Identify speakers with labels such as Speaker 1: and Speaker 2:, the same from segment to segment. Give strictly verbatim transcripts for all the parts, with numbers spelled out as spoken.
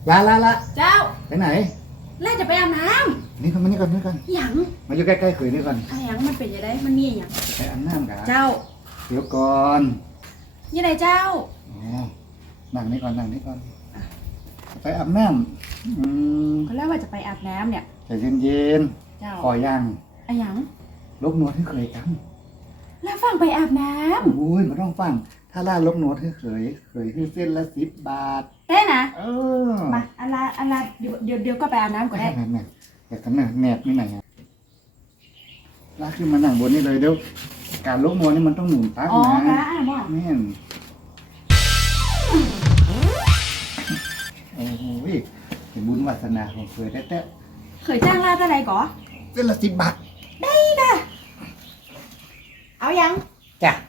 Speaker 1: ลาลาลา
Speaker 2: เจ้า
Speaker 1: ไปไหน
Speaker 2: แล่จะไปอาบน้
Speaker 1: นี่ก่อนมานี่ก่อนนี่ก่อน
Speaker 2: ำหยัง
Speaker 1: มาอยู่ใกล้ๆเขยนี่ก่อน
Speaker 2: อะไรหยังมันเป็นยังไงมันนี่หยัง
Speaker 1: ไปอาบน้ำกัน
Speaker 2: เจ้า
Speaker 1: เดี๋ยวก่อน
Speaker 2: ยังไงเจ้า
Speaker 1: อ๋อนั่งนี่ก่อนนั่งนี่ก่อนไปอาบน้ำอืม
Speaker 2: เขาเรียกว่าจะไปอาบน้ำเนี่ย
Speaker 1: ใจเย็น
Speaker 2: เจ้า
Speaker 1: ๆคอยย่าง
Speaker 2: อะไรหยัง
Speaker 1: ลบนวดให้เคยกัน
Speaker 2: แล้วฟังไปอาบน้
Speaker 1: ำโอ้ยไม่ต้องฟังถ้าล่าลบนวดให้เคยเคยให้เส้นละสิบบาท
Speaker 2: ได้นะ
Speaker 1: เออ
Speaker 2: มาอะไรอะไรเดี๋ยวเดี๋ยวเดี๋ยวก็ไปอาบน้ำก่อนได้
Speaker 1: แนบๆแต่กันแนบแนบนี่ไหนอ่ะลากขึ้นมานั่งบนนี่เลยเดี๋ยวการลบนวดนี่มันต้องหนุนตักนะอ๋อกะอ่ะบ่แม่นโอ้โหเป็นบุญวาสนาของเคยแท้
Speaker 2: เคยจ้างลาดอะไรก่อ
Speaker 1: เส้นละสิบบาท
Speaker 2: ได้ด่ะเอายัง
Speaker 1: จ้ะ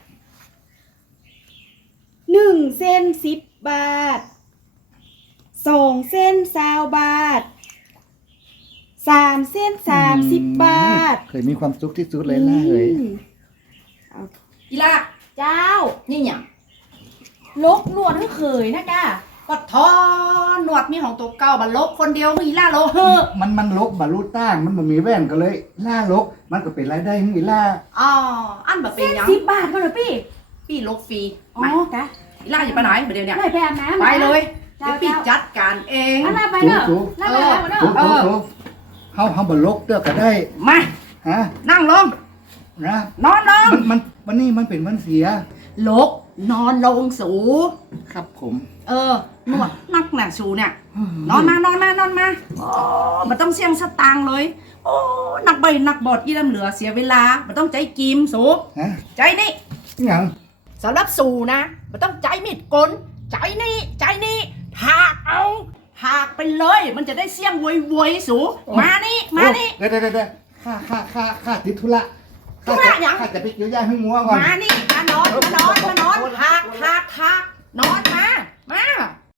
Speaker 2: หนึ่งเส้นสิบบาทสองเส้นสาวบาทสามเส้นสามสิบบาท
Speaker 1: เคยมีความสุขที่สุดเลยล่ะเลย
Speaker 2: อีละเจ้านี่หยังลกหนวดให้เคยนะก้าก็ทอหนวดมีของตัวเก่าบัลลกคนเดียวมีล่าโลเฮอ
Speaker 1: มันมันลกบรรลุต้านมันมันมีแว่นก็เลยล่าลกมันก็เป็นรายได้ให้ล่า
Speaker 2: อ๋ออันแบบเป็นยังสิบบาทก็เลยพี่พี่ลกฟรีอ๋อกะล่าอย่าไปไหนเดี๋ยวเนี่ยไปอาบน้ำไปเลยเดี๋ยวพี่จัดการเองอันนั้นไปเนอะนั่งไปแล้วเนอะเออ
Speaker 1: เฮาเฮาบรรลุเด้อก็ได้
Speaker 2: มา
Speaker 1: ฮะ
Speaker 2: นั่งลง
Speaker 1: นะ
Speaker 2: นอนลง
Speaker 1: มันมันวันนี้มันเป็นวันเสีย
Speaker 2: ลกนอนลงสู
Speaker 1: ครับผม
Speaker 2: เออนวดนักหนาสูเนี่ยนอนมานอนมานอนมาโอ้มันต้องเสี่ยงสตางค์เลยโอ้นักใบนักบอดยี่ลำเหลือเสียเวลามันต้องใจกิมสูใจนี่
Speaker 1: ยัง
Speaker 2: สำหรับสูนะมันต้องใจมิดกลใจนี่ใจนี่หักเอาหักไปเลยมันจะได้เสี่ยงวยวยสูมานี่มานี่
Speaker 1: เดี๋ยวเดี๋ยวเดี๋ยวข้าข้าข้าข้าติดธุระ
Speaker 2: ธุระยัง
Speaker 1: ข้าจะไปเกี่ยวหญ้าให้งัวก่อน
Speaker 2: มานี่มานอนมานอนมานอนหักหักหักนอนมา